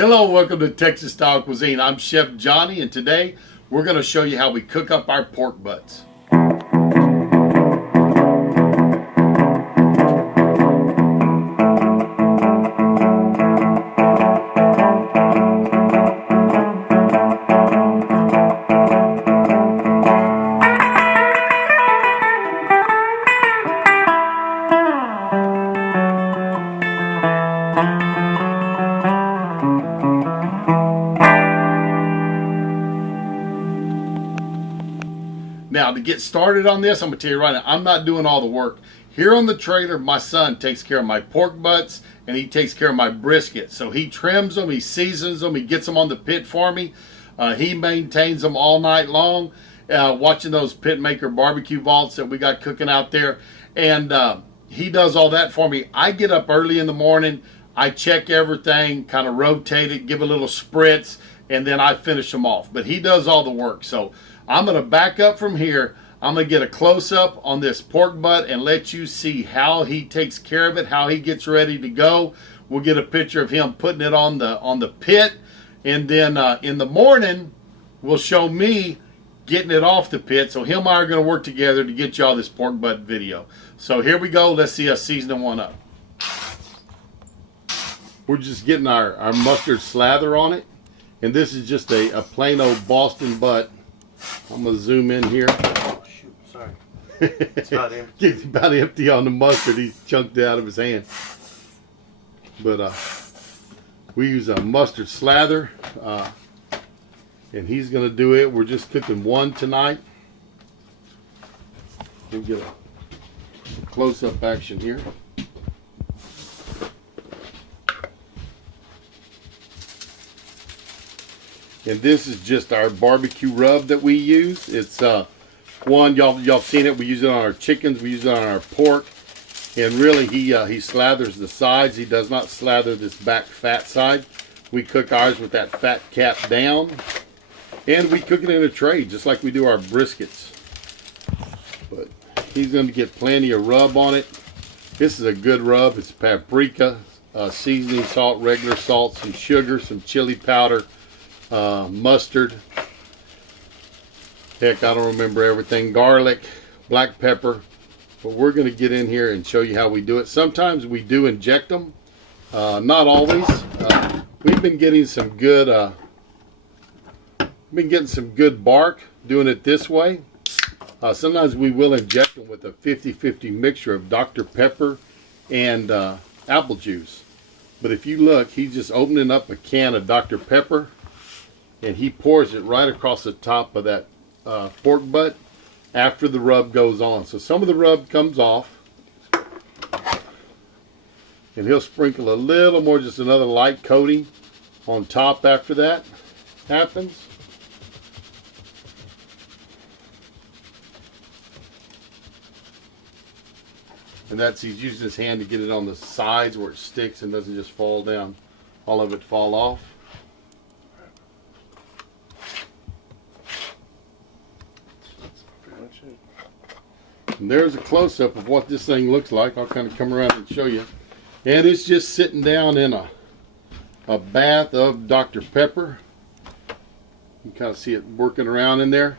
Hello, welcome to Texas Style Cuisine. I'm Chef Johnny, and today we're going to show you how we cook up our pork butts. Now, to get started on this, I'm going to tell you right now, I'm not doing all the work. Here on the trailer, my son takes care of my pork butts, and he takes care of my brisket. So he trims them, he seasons them, he gets them on the pit for me. He maintains them all night long, watching those pit maker barbecue vaults that we got cooking out there. And he does all that for me. I get up early in the morning, I check everything, kind of rotate it, give a little spritz, and then I finish them off. But he does all the work. So I'm going to back up from here. I'm going to get a close-up on this pork butt and let you see how he takes care of it, how he gets ready to go. We'll get a picture of him putting it on the pit. And then in the morning, we'll show me getting it off the pit. So him and I are going to work together to get y'all this pork butt video. So here we go. Let's see us seasoning one up. We're just getting our mustard slather on it. And this is just a plain old Boston butt. I'm going to zoom in here. Oh, shoot. Sorry. It's about empty. It's about empty on the mustard. He's chunked it out of his hand. But we use a mustard slather. And he's going to do it. We're just cooking one tonight. We'll get a close-up action here. And this is just our barbecue rub that we use. It's one, y'all seen it. We use it on our chickens. We use it on our pork. And really, he slathers the sides. He does not slather this back fat side. We cook ours with that fat cap down. And we cook it in a tray, just like we do our briskets. But he's going to get plenty of rub on it. This is a good rub. It's paprika, seasoning salt, regular salt, some sugar, some chili powder, mustard, heck, I don't remember everything, garlic, black pepper. But we're going to get in here and show you how we do it. Sometimes we do inject them, not always. We've been getting some good bark doing it this way. Sometimes we will inject them with a 50-50 mixture of Dr. Pepper and apple juice. But if you look, he's just opening up a can of Dr. Pepper, and he pours it right across the top of that pork butt after the rub goes on. So some of the rub comes off, and he'll sprinkle a little more, just another light coating on top after that happens. And that's, he's using his hand to get it on the sides where it sticks and doesn't just fall down, all of it fall off. And there's a close-up of what this thing looks like. I'll kind of come around and show you. And it's just sitting down in a bath of Dr. Pepper. You can kind of see it working around in there.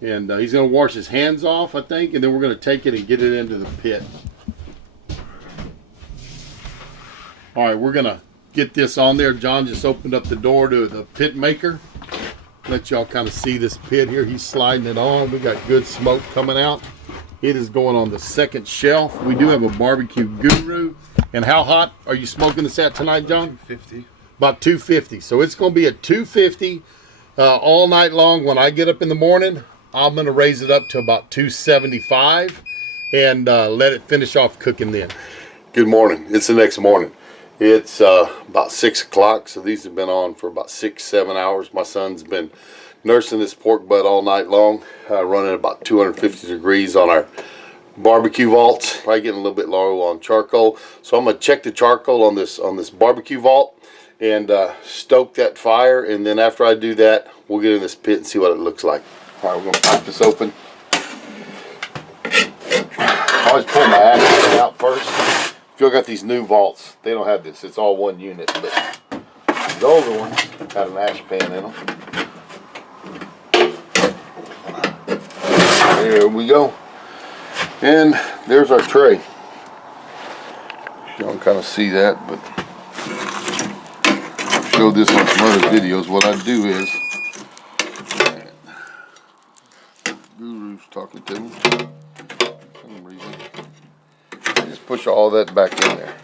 And he's going to wash his hands off, I think, and then we're going to take it and get it into the pit. All right, we're going to get this on there. John just opened up the door to the pit maker. Let y'all kind of see this pit here. He's sliding it on. We got good smoke coming out. It is going on the second shelf. We do have a barbecue guru. And how hot are you smoking this at tonight, John? 250. About 250. So it's going to be at 250 all night long. When I get up in the morning, I'm going to raise it up to about 275 and let it finish off cooking then. Good morning. It's the next morning. It's about 6 o'clock, so these have been on for about 6-7 hours. My son's been nursing this pork butt all night long, running about 250 degrees on our barbecue vault. Probably getting a little bit low on charcoal, so I'm going to check the charcoal on this barbecue vault and stoke that fire. And then after I do that, we'll get in this pit and see what it looks like. All right, we're going to pop this open. I always pull my axe out first. If you got these new vaults, they don't have this. It's all one unit, but These older ones got an ash pan in them. There we go. And there's our tray. You don't kind of see that, but I showed this on some other videos. What I do is, Guru's talking to me for some reason. I just push all that back in there.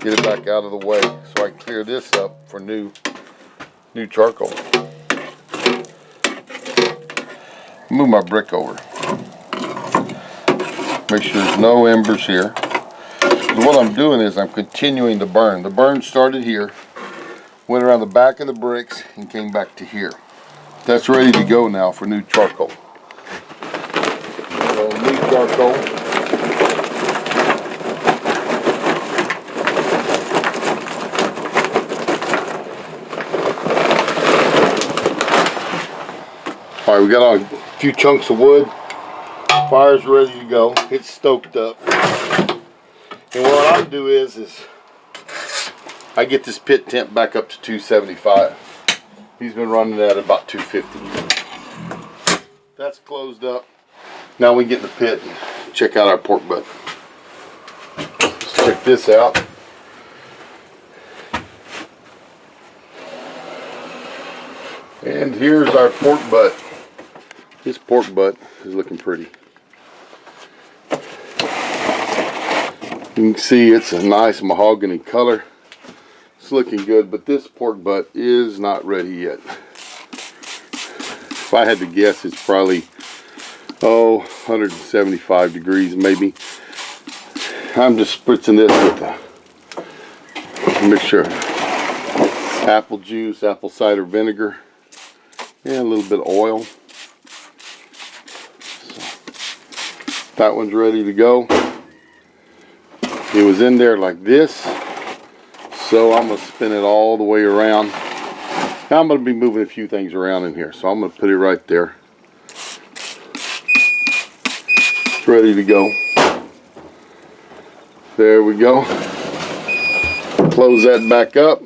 Get it back out of the way so I can clear this up for new charcoal. Move my brick over. Make sure there's no embers here. So what I'm doing is I'm continuing to burn. The burn started here, went around the back of the bricks, and came back to here. That's ready to go now for new charcoal. So new charcoal. All right, we got a few chunks of wood. Fire's ready to go. It's stoked up. And what I do is I get this pit temp back up to 275. He's been running at about 250. That's closed up. Now we get in the pit and check out our pork butt. Let's check this out. And here's our pork butt. This pork butt is looking pretty. You can see it's a nice mahogany color. It's looking good, but this pork butt is not ready yet. If I had to guess, it's probably 175 degrees maybe. I'm just spritzing this with a mixture of apple juice, apple cider vinegar, and a little bit of oil. So, that one's ready to go. It was in there like this, so I'm going to spin it all the way around. Now I'm going to be moving a few things around in here, so I'm going to put it right there. It's ready to go. There we go. Close that back up.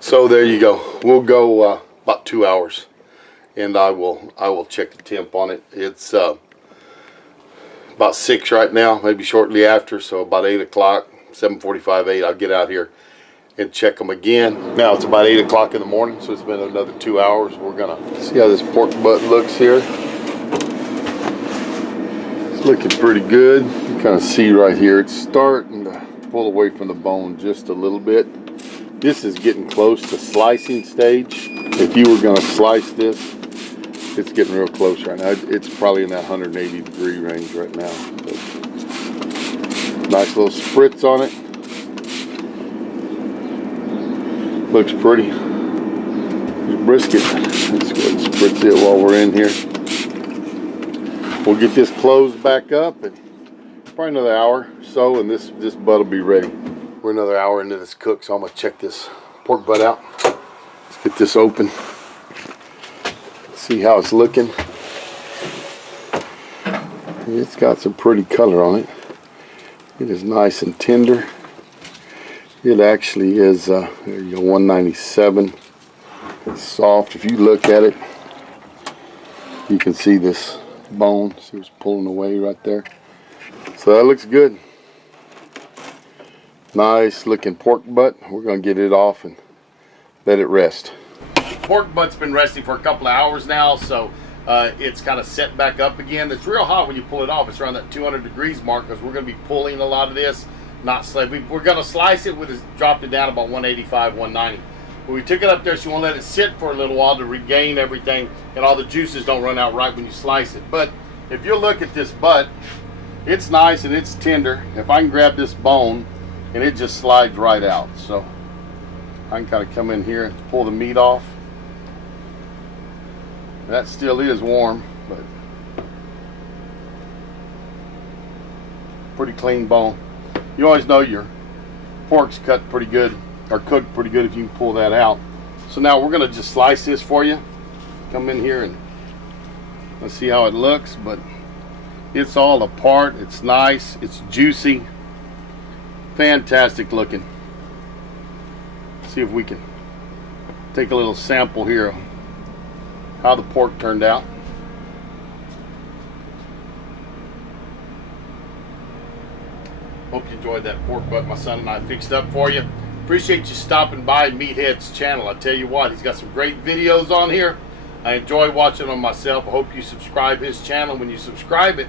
So there you go. We'll go about 2 hours, and I will check the temp on it. It's about 6 right now, maybe shortly after, so about 8 o'clock, 7:45, 8, I'll get out here and check them again. Now it's about 8 o'clock in the morning, so it's been another 2 hours. We're gonna see how this pork butt looks here. It's looking pretty good. You kind of see right here, it's starting to pull away from the bone just a little bit. This is getting close to slicing stage. If you were gonna slice this, it's getting real close right now. It's probably in that 180 degree range right now. But nice little spritz on it. Looks pretty. Brisket. Let's go ahead and spritz it while we're in here. We'll get this closed back up and probably another hour or so, and this butt will be ready. We're another hour into this cook, so I'm gonna check this pork butt out. Let's get this open. See how it's looking. It's got some pretty color on it. It is nice and tender. It actually is there you go, 197. It's soft. If you look at it, you can see this bone. See it's pulling away right there. So that looks good. Nice looking pork butt. We're gonna get it off and let it rest. Pork butt's been resting for a couple of hours now, so it's kind of set back up again. It's real hot when you pull it off. It's around that 200 degrees mark because we're going to be pulling a lot of this, not slicing. We're going to slice it with it, dropped it down about 185, 190. But we took it up there, so you want to let it sit for a little while to regain everything, and all the juices don't run out right when you slice it. But if you look at this butt, it's nice and it's tender. If I can grab this bone, and it just slides right out. So I can kind of come in here and pull the meat off. That still is warm, but pretty clean bone. You always know your pork's cut pretty good, or cooked pretty good if you can pull that out. So now we're gonna just slice this for you. Come in here and let's see how it looks, but it's all apart. It's nice, it's juicy, fantastic looking. See if we can take a little sample here of how the pork turned out. Hope you enjoyed that pork butt my son and I fixed up for you. Appreciate you stopping by Meathead's channel. I tell you what, he's got some great videos on here. I enjoy watching them myself. I hope you subscribe his channel. When you subscribe it,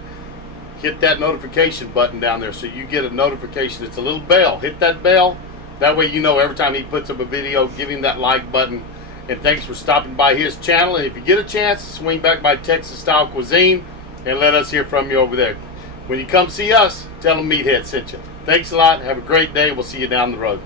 hit that notification button down there so you get a notification. It's a little bell. Hit that bell. That way you know every time he puts up a video, give him that like button. And thanks for stopping by his channel. And if you get a chance, swing back by Texas Style Cuisine and let us hear from you over there. When you come see us, tell them Meathead sent you. Thanks a lot. Have a great day. We'll see you down the road.